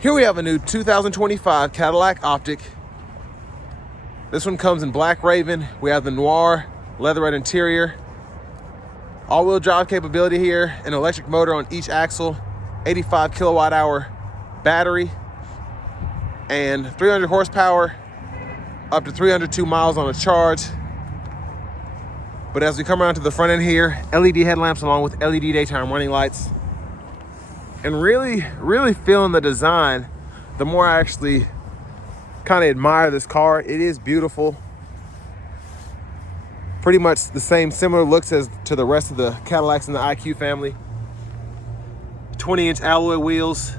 Here we have a new 2025 Cadillac OPTIQ. This one comes in black raven. We have the noir leatherette interior, all-wheel drive capability here, an electric motor on each axle, 85 kilowatt hour battery, and 300 horsepower, up to 302 miles on a charge. But as we come around to the front end here, LED headlamps along with LED daytime running lights. And really feeling the design, the more I actually kind of admire this car. It is beautiful. Pretty much the similar looks as to the rest of the Cadillacs in the IQ family. 20-inch alloy wheels.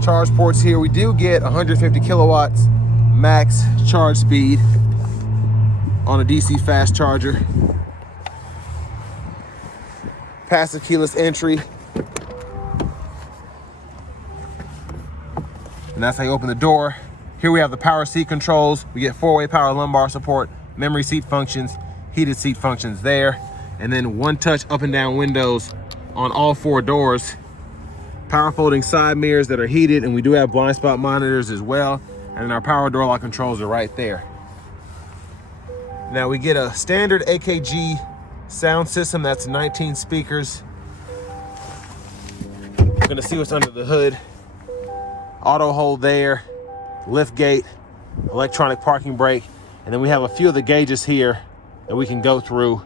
Charge ports here. We do get 150 kilowatts max charge speed on a DC fast charger. Passive keyless entry. And that's how you open the door. Here we have the power seat controls. We get 4-way power lumbar support, memory seat functions, heated seat functions there, and then one-touch up and down windows on all 4 doors. Power folding side mirrors that are heated, and we do have blind spot monitors as well. And then our power door lock controls are right there. Now we get a standard AKG sound system. That's 19 speakers. We're gonna see what's under the hood. Auto hold there, lift gate, electronic parking brake, and then we have a few of the gauges here that we can go through.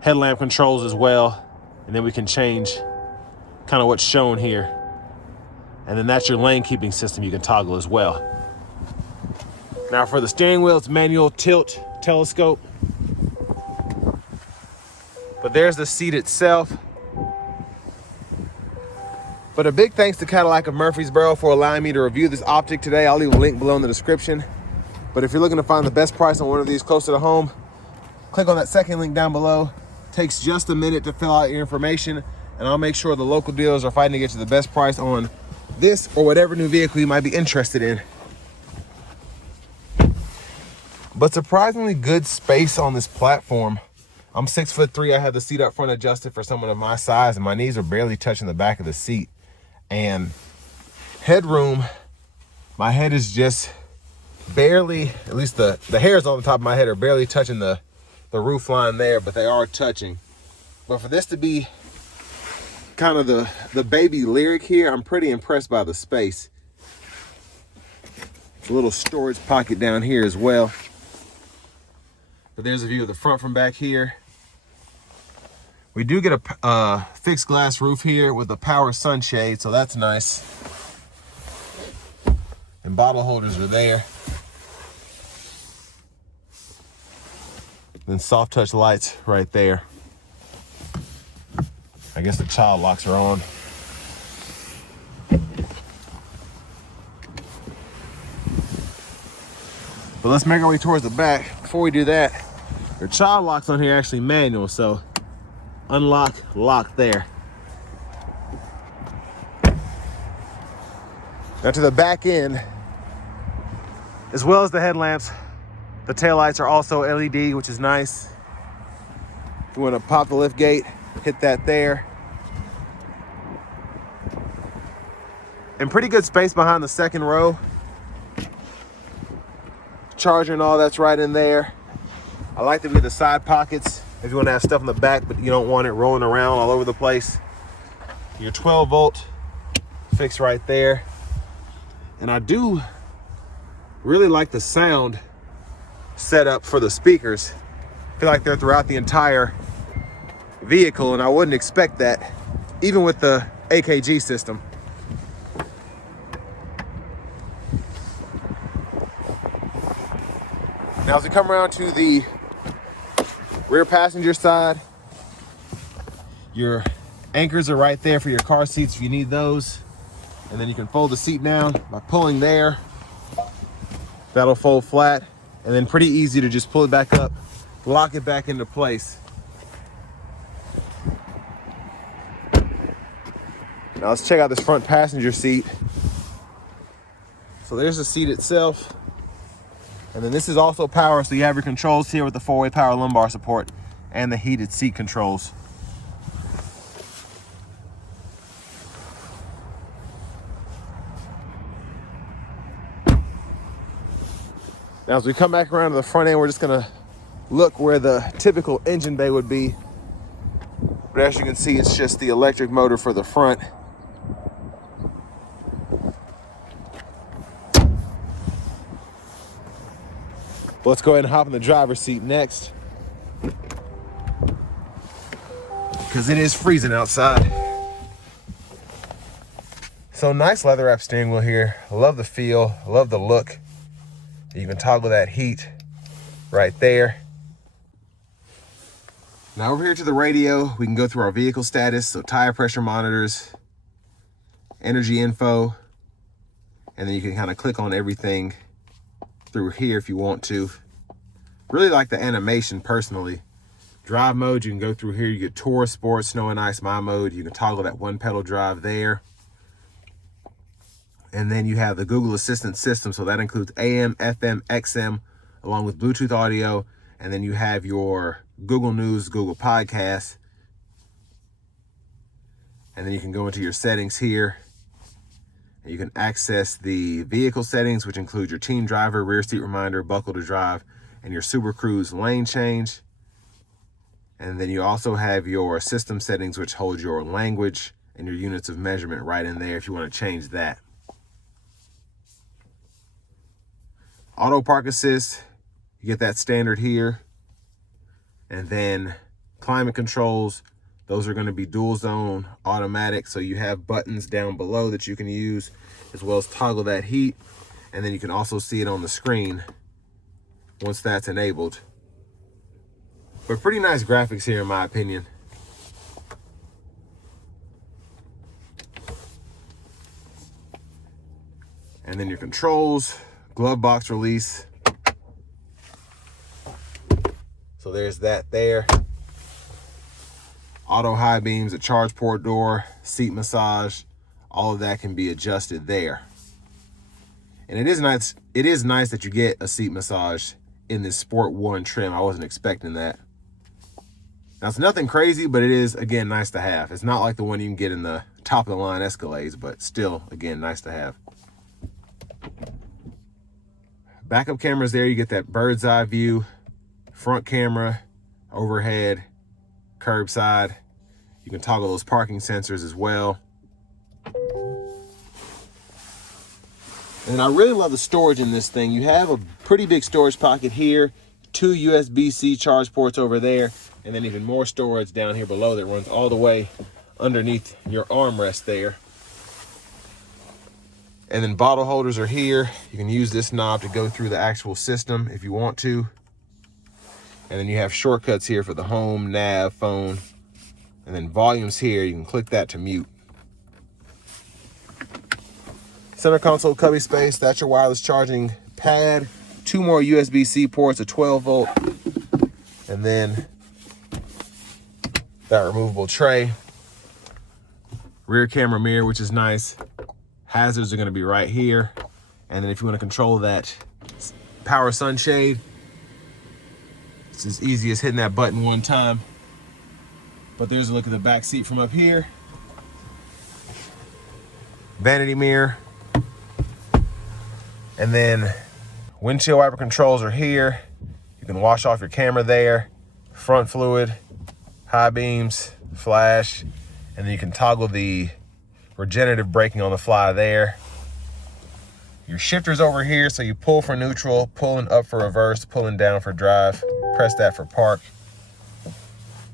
Headlamp controls as well, and then we can change kind of what's shown here. And then that's your lane keeping system you can toggle as well. Now for the steering wheel, it's manual tilt telescope. But there's the seat itself. But a big thanks to Cadillac of Murfreesboro for allowing me to review this OPTIQ today. I'll leave a link below in the description. But if you're looking to find the best price on one of these closer to home, click on that second link down below. Takes just a minute to fill out your information, and I'll make sure the local dealers are fighting to get you the best price on this or whatever new vehicle you might be interested in. But surprisingly good space on this platform. I'm 6'3". I have the seat up front adjusted for someone of my size, and my knees are barely touching the back of the seat. And headroom, my head is just barely, at least the hairs on the top of my head are barely touching the roof line there, but they are touching. But for this to be kind of the baby lyric here, I'm pretty impressed by the space. It's a little storage pocket down here as well. But there's a view of the front from back here. We do get a fixed glass roof here with a power sunshade, so that's nice. And bottle holders are there. Then soft touch lights right there. I guess the child locks are on. But let's make our way towards the back. Before we do that, your child locks on here are actually manual, so unlock, lock there. Now to the back end, as well as the headlamps, the taillights are also LED, which is nice. If you want to pop the lift gate, hit that there. And pretty good space behind the second row. Charger and all that's right in there. I like to be the side pockets if you want to have stuff in the back, but you don't want it rolling around all over the place. Your 12-volt fixed right there. And I do really like the sound setup for the speakers. I feel like they're throughout the entire vehicle, and I wouldn't expect that even with the AKG system. Now as we come around to the rear passenger side, your anchors are right there for your car seats if you need those. And then you can fold the seat down by pulling there. That'll fold flat, and then pretty easy to just pull it back up, lock it back into place. Now let's check out this front passenger seat. So there's the seat itself. And then this is also power, so you have your controls here with the 4-way power lumbar support and the heated seat controls. Now, as we come back around to the front end, we're just gonna look where the typical engine bay would be. But as you can see, it's just the electric motor for the front. Let's go ahead and hop in the driver's seat next, because it is freezing outside. So nice leather wrap steering wheel here. I love the feel, I love the look. You can toggle that heat right there. Now over here to the radio, we can go through our vehicle status, so tire pressure monitors, energy info, and then you can kind of click on everything through here if you want to. Really like the animation personally. Drive mode, you can go through here, you get Tour, Sport, Snow and Ice, My Mode. You can toggle that one pedal drive there. And then you have the Google Assistant system, so that includes AM, FM, XM, along with Bluetooth audio. And then you have your Google News, Google Podcasts. And then you can go into your settings here. And you can access the vehicle settings, which include your team driver, rear seat reminder, buckle to drive, and your Super Cruise lane change. And then you also have your system settings, which hold your language and your units of measurement right in there if you want to change that. Auto park assist, you get that standard here. And then climate controls, those are going to be dual zone automatic. So you have buttons down below that you can use, as well as toggle that heat. And then you can also see it on the screen once that's enabled. But pretty nice graphics here in my opinion. And then your controls, glove box release. So there's that there. Auto high beams, a charge port door, seat massage, all of that can be adjusted there. And it is nice that you get a seat massage in this Sport 1 trim. I wasn't expecting that. Now it's nothing crazy, but it is, again, nice to have. It's not like the one you can get in the top of the line Escalades, but still, again, nice to have. Backup cameras there, you get that bird's eye view, front camera, overhead, curbside. You can toggle those parking sensors as well. And I really love the storage in this thing. You have a pretty big storage pocket here, 2 USB-C charge ports over there, and then even more storage down here below that runs all the way underneath your armrest there. And then bottle holders are here. You can use this knob to go through the actual system if you want to. And then you have shortcuts here for the home, nav, phone. And then volumes here, you can click that to mute. Center console cubby space, that's your wireless charging pad. 2 more USB-C ports, a 12 volt. And then that removable tray. Rear camera mirror, which is nice. Hazards are going to be right here. And then if you want to control that power sunshade, it's as easy as hitting that button one time. But there's a look at the back seat from up here. Vanity mirror. And then windshield wiper controls are here. You can wash off your camera there. Front fluid, high beams, flash, and then you can toggle the regenerative braking on the fly there. Your shifter's over here, so you pull for neutral, pulling up for reverse, pulling down for drive. Press that for park.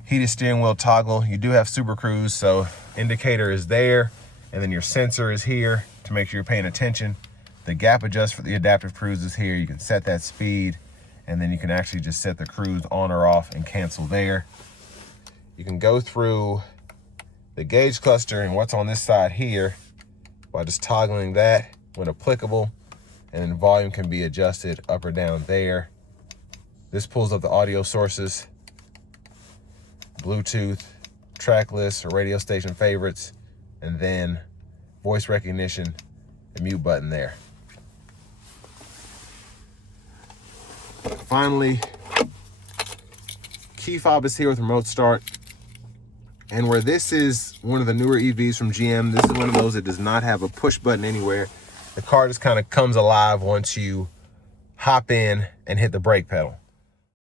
Heated steering wheel toggle. You do have Super Cruise, so indicator is there, and then your sensor is here to make sure you're paying attention. The gap adjust for the adaptive cruise is here. You can set that speed, and then you can actually just set the cruise on or off and cancel there. You can go through the gauge cluster and what's on this side here by just toggling that when applicable, and then volume can be adjusted up or down there. This pulls up the audio sources, Bluetooth, track lists, or radio station favorites, and then voice recognition and mute button there. Finally, key fob is here with remote start. And where this is one of the newer EVs from GM, this is one of those that does not have a push button anywhere. The car just kind of comes alive once you hop in and hit the brake pedal.